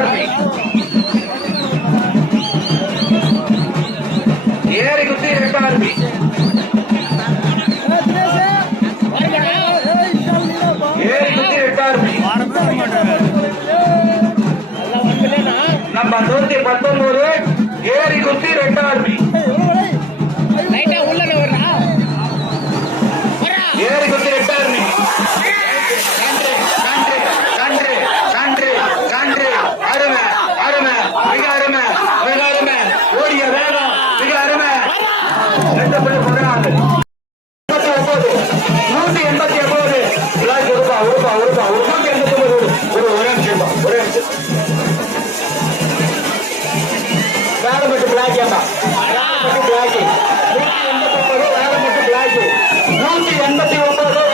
ரெட்டார்பி ஏறி குத்தி ரெட்டார்பி ஏறி குத்தி ரெட்டார்பி நம்ம 119 ஏறி குத்தி ரெட்டார்பி ஏறி குத்தி ரெட்டார்பி அருமை அருமை மிக அருமை மிக அருமை ஓடிய வேகம் மிக அருமை 2.16 189 ஒரே நிமிஷம் வேலை மட்டும் பிளாக் ஏமா பிளாக் 189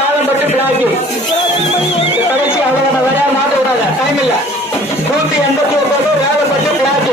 வேலை மட்டும் பிளாக் கடைசி அவ்வளவு வேற மாற்ற விடாத டைம் இல்ல 189 வேலை மட்டும் பிளாக்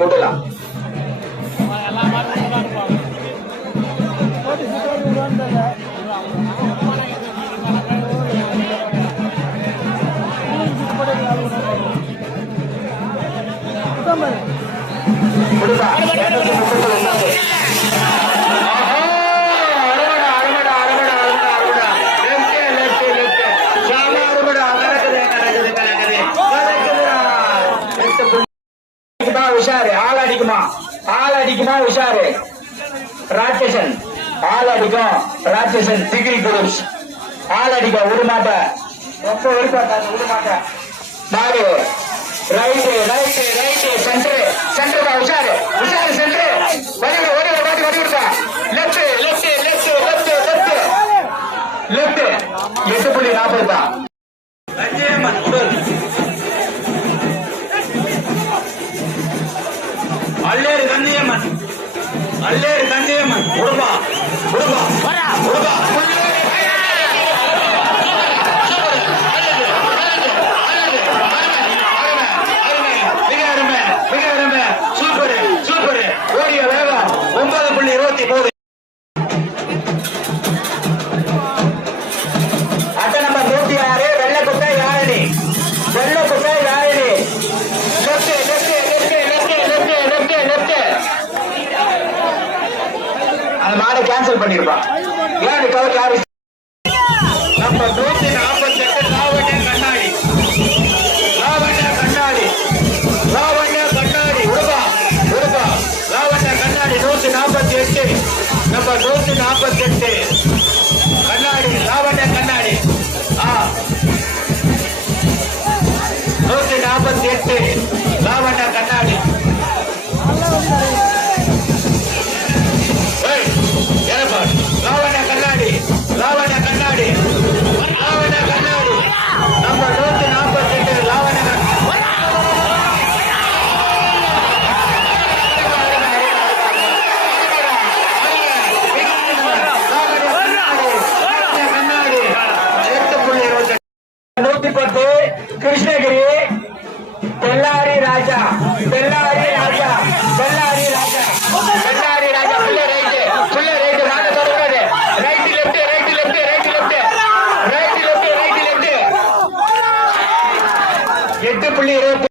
போடலாம் உஷாரு ஆள் அடிக்குமா உஷாரு ராட்சசன் ஆள் அடிக்கும் ராட்சசன் டிகிரி குரூப்ஸ் ஆள் அடிக்க விடமாட்ட ரொம்ப விருப்பாட்டாங்க விடமாட்ட நாடு ரைட்டு ரைட்டு ரைட்டு சென்டர் உஷாரு சென்டர் வடி கொடுத்தா லெப்ட் 8.40 தான் அல்லேறு கண்ணியம்மன் உடுப்பா சூப்பர் ஓடிய வேகம் 9.23 அட்ட நம்பர் 106 வெள்ளக்குட்டை யாழினி அந்த மாடை கேன்சல் பண்ணிருப்பான் ஏன் கவர் யாரு நம்ம 148 லாவண்யா கண்ணாடி உடுப்பா லாவண்யா கண்ணாடி 148 நம்ம 148 கண்ணாடி லாவண்யா கண்ணாடி 148 லாவண்யா கண்ணாடி லாவண்யா கண்ணாடி நம்ம 148 லாவண்யா கண்ணாடி 110 கிருஷ்ணகிரி பெல்லாரி ராஜா புள்ள ரைட்டு வாங்க தொடர்றது right left 8.20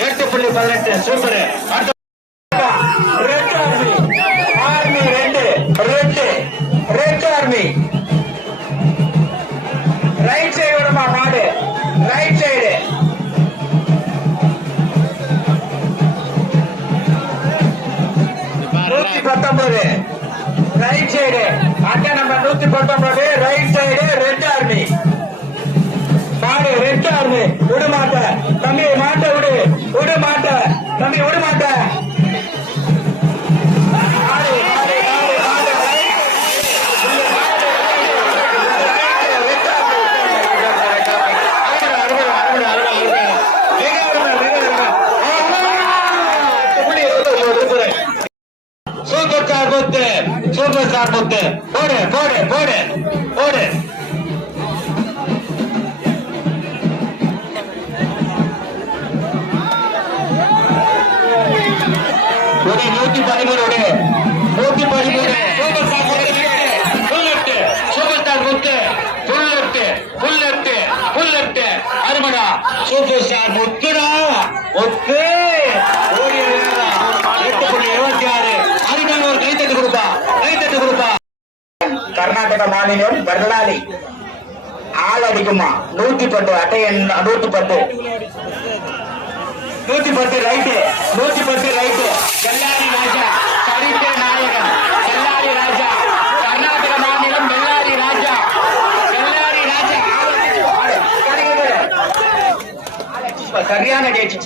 8.18 super. 119 right side அட்டை number 119 right side red army மாடு ரெட் ஆர்மி விட மாட்ட தம்பி மாட்ட விட மாட்ட தம்பி விட மாட்ட சூப்பர் ஸ்டார் முத்து போடு போடு போடு போடு 113 சூப்பர் ஸ்டார் முத்து புல்லட் அருமடா சூப்பர் ஸ்டார் முத்துடா முத்து 8.26 அருமையான ஒரு கைத்தட்டு கொடுப்பா கர்நாடக மாநிலம் பர்லாலி ஆள் அடிக்குமா 110 அட்டை 110 ரைட்டு 110 ரைட்டு கல்லாரி ராஜா சரித்திர நாயகன் கல்லாரி ராஜா கர்நாடக மாநிலம் பெல்லாரி ராஜா சரியான டேட்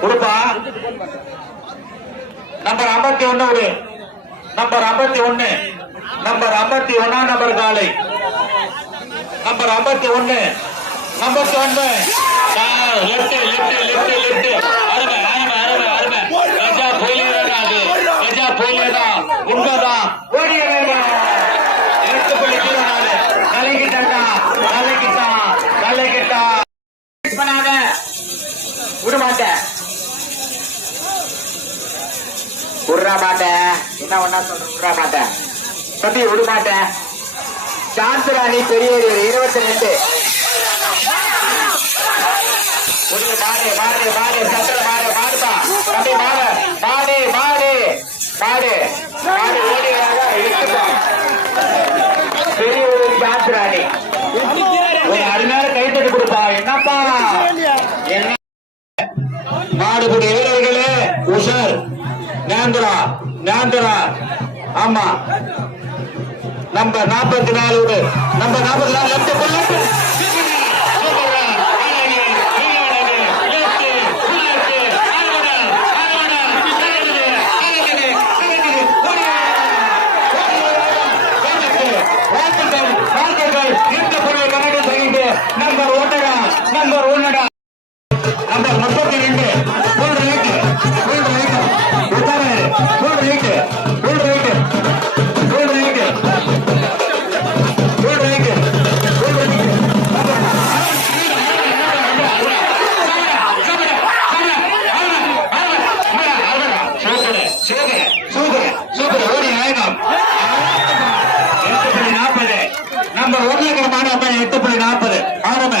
கொடுப்பா நம்பர் 51 நம்பர் 51 நம்பர் காலை நம்பர் 51 லெப்ட் அருமை ராஜா போயிலேதா உண்மைதான் ஓடிய வேகம் 8.04 தலைக்கிட்டா பண்ணாத விட மாட்டேன் என்ன ஒன்னா சொல்ற விட மாட்டேன் தம்பி விட மாட்டேன் சாந்தராணி பெரியவர் 22 மாடு சட்டல மாடுப்பா தம்பி மாடு ஓடியாக பெரியவர் சாந்தராணி ஒரு அருமையான கைத்தட்டு கொடுப்பா என்னப்பா என்ன மாடுபடி வீரர்களே உஷர் நேந்திரா ஆமா number 44 left number 1 number 32 full right super ஓடி ஆயிடும் 8.40 நம்பர் 1 8.40 ஆரம்ப